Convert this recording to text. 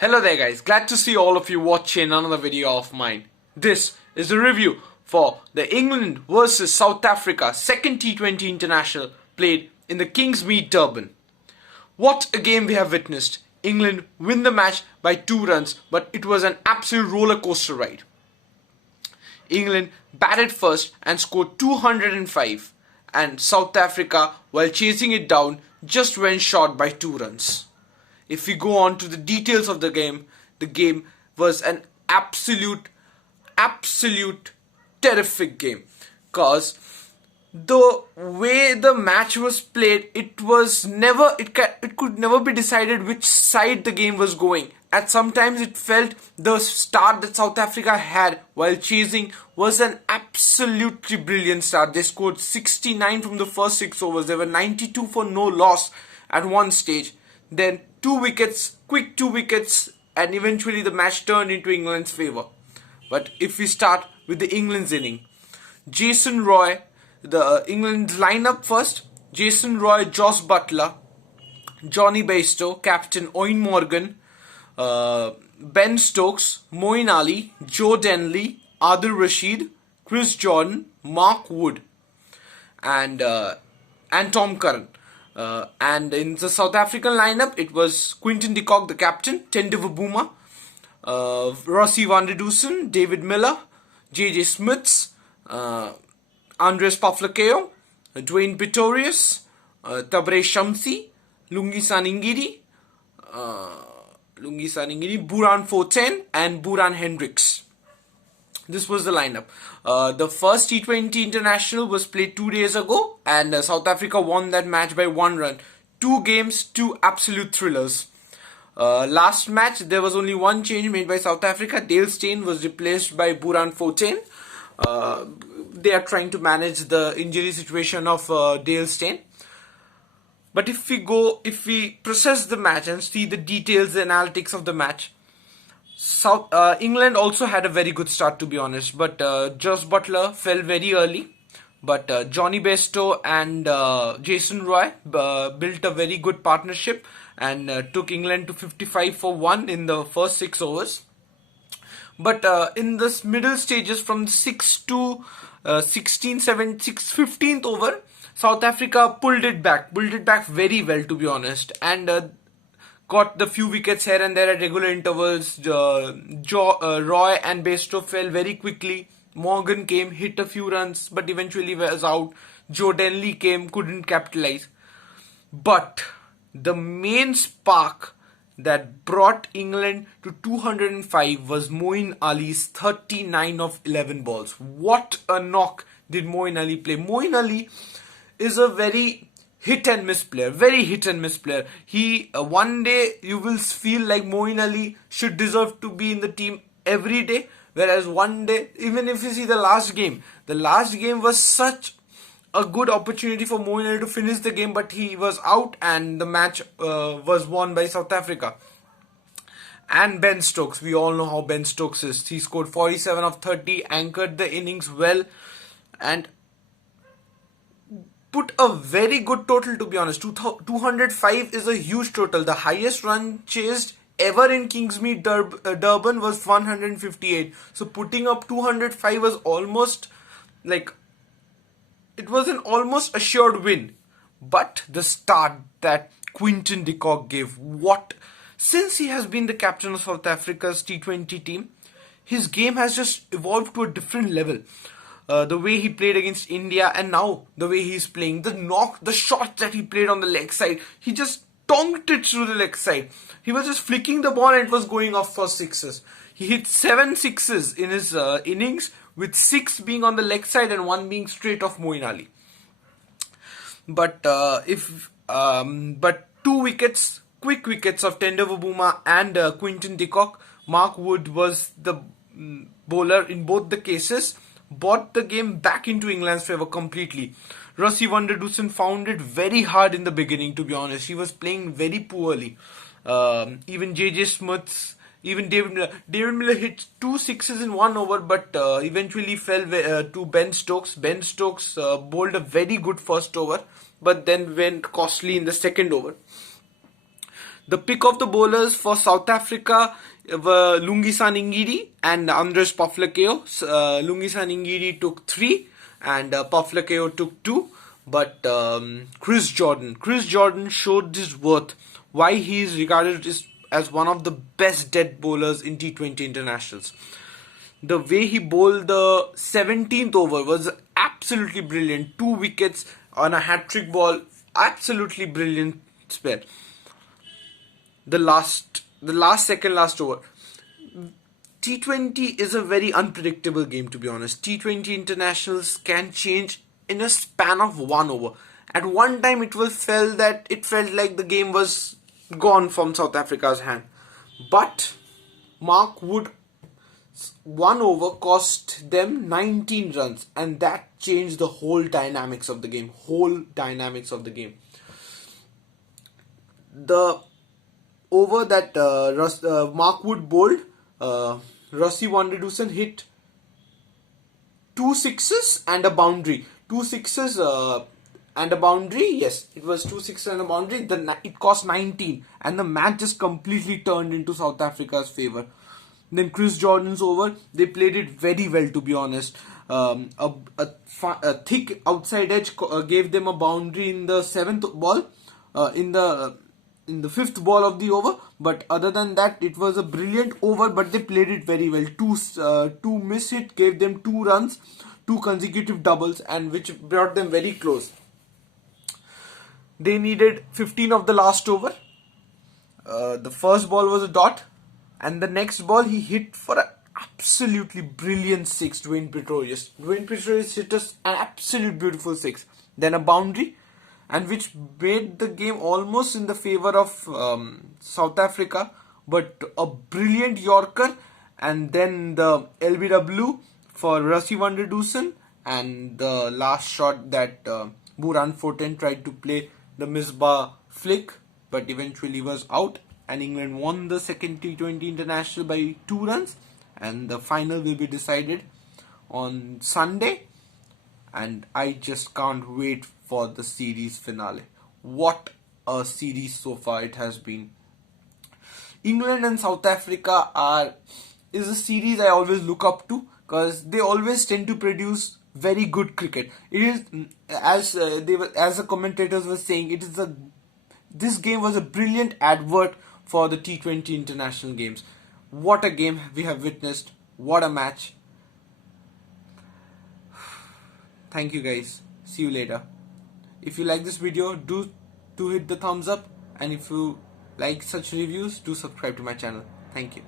Hello there guys, glad to see all of you watching another video of mine. This is the review for the England versus South Africa second T20 international played in the Kingsmead Durban. What a game we have witnessed. England win the match by 2 runs, but it was an absolute roller coaster ride. England batted first and scored 205, and South Africa, while chasing it down, just went short by 2 runs. If we go on to the details of the game was an absolute terrific game. Cause the way the match was played, it could never be decided which side the game was going. And sometimes it felt the start that South Africa had while chasing was an absolutely brilliant start. They scored 69 from the first 6 overs. They were 92 for no loss at one stage. Then 2 wickets, quick 2 wickets, and eventually the match turned into England's favour. But if we start with the England's inning, Jason Roy, the England's lineup first: Jason Roy, Jos Buttler, Johnny Bairstow, captain Owen Morgan, Ben Stokes, Moeen Ali, Joe Denley, Adil Rashid, Chris Jordan, Mark Wood, and Tom Curran. And in the South African lineup, it was Quinton de Kock, the captain, Tendeva Boomer, Rossi van der Dusen, David Miller, JJ Smits, Andres Pavlakeo, Dwayne Pretorius, Tabré Shamsi, Lungi Saningiri, Buran Forten, and Buran Hendricks. This was the lineup. The first T20 international was played 2 days ago, and South Africa won that match by 1 run. 2 games, 2 absolute thrillers. Last match, there was only one change made by South Africa. Dale Steyn was replaced by Buran Forten. They are trying to manage the injury situation of Dale Steyn. But if we process the match and see the details, the analytics of the match, England also had a very good start, to be honest, but Jos Buttler fell very early. But Johnny Bairstow and Jason Roy built a very good partnership and took England to 55 for 1 in the first 6 overs. But in this middle stages from 6 to 16, 7, 6, 15th over, South Africa pulled it back very well, to be honest, and got the few wickets here and there at regular intervals. Roy and Bairstow fell very quickly. Morgan came, hit a few runs, but eventually was out. Joe Denley came, couldn't capitalize. But the main spark that brought England to 205 was Moeen Ali's 39 of 11 balls. What a knock did Moeen Ali play. Moeen Ali is a very hit and miss player. He one day you will feel like Moeen Ali should deserve to be in the team every day, whereas one day, even if you see the last game was such a good opportunity for Moeen Ali to finish the game, but he was out and the match was won by South Africa. And Ben Stokes, we all know how Ben Stokes is. He scored 47 of 30, anchored the innings well, and put a very good total, to be honest. 205 is a huge total. The highest run chased ever in Kingsmead Durban was 158. So putting up 205 was almost like, it was an almost assured win. But the start that Quinton de Kock gave, since he has been the captain of South Africa's T20 team, his game has just evolved to a different level. The way he played against India and now the way he's playing, the shot that he played on the leg side, he just tonked it through the leg side. He was just flicking the ball and it was going off for sixes. He hit 7 sixes in his innings, with 6 being on the leg side and 1 being straight off Moeen Ali. But 2 wickets, quick wickets of Tendeva Boomer and Quinton de Kock. Mark Wood was the bowler in both the cases. Brought the game back into England's favour completely. Rossi van der Dusen found it very hard in the beginning, to be honest. He was playing very poorly. Even JJ Smits, even David Miller hit 2 sixes in 1 over, but eventually fell to Ben Stokes. Ben Stokes bowled a very good first over, but then went costly in the second over. The pick of the bowlers for South Africa were Lungisang Ngidi and Andres Pavlakeo. Lungisang Ngidi took 3 and Pavlakeo took 2. But Chris Jordan showed his worth, why he is regarded as one of the best dead bowlers in T20 internationals. The way he bowled the 17th over was absolutely brilliant. 2 wickets on a hat-trick ball. Absolutely brilliant spare. The last over. T20 is a very unpredictable game, to be honest. T20 internationals can change in a span of 1 over. At one time, it felt like the game was gone from South Africa's hand. But Mark Wood, 1 over cost them 19 runs, and that changed the whole dynamics of the game. The over that Mark Wood bowled, Rassie van der Dussen hit 2 sixes and a boundary. 2 sixes and a boundary. Yes, it was 2 sixes and a boundary. It cost 19, and the match just completely turned into South Africa's favour. Then Chris Jordan's over, they played it very well, to be honest. A thick outside edge gave them a boundary in the 7th ball, in the 5th ball of the over. But other than that, it was a brilliant over, but they played it very well. Two miss hit gave them 2 runs, 2 consecutive doubles, and which brought them very close. They needed 15 of the last over. The first ball was a dot, and the next ball he hit for an absolutely brilliant 6. Dwayne Pretorius hit us an absolute beautiful 6. Then a boundary, and which made the game almost in the favour of South Africa. But a brilliant Yorker, and then the LBW for Rassie van der Dussen, and the last shot that Buran 410 tried to play the Misbah flick, but eventually was out, and England won the second T20 international by 2 runs, and the final will be decided on Sunday, and I just can't wait for the series finale. What a series so far it has been. England and South Africa is a series I always look up to, because they always tend to produce very good cricket. It is, as the commentators were saying, this game was a brilliant advert for the T20 international games. What a game we have witnessed. What a match. Thank you guys. See you later. If you like this video, do hit the thumbs up, and if you like such reviews, do subscribe to my channel. Thank you.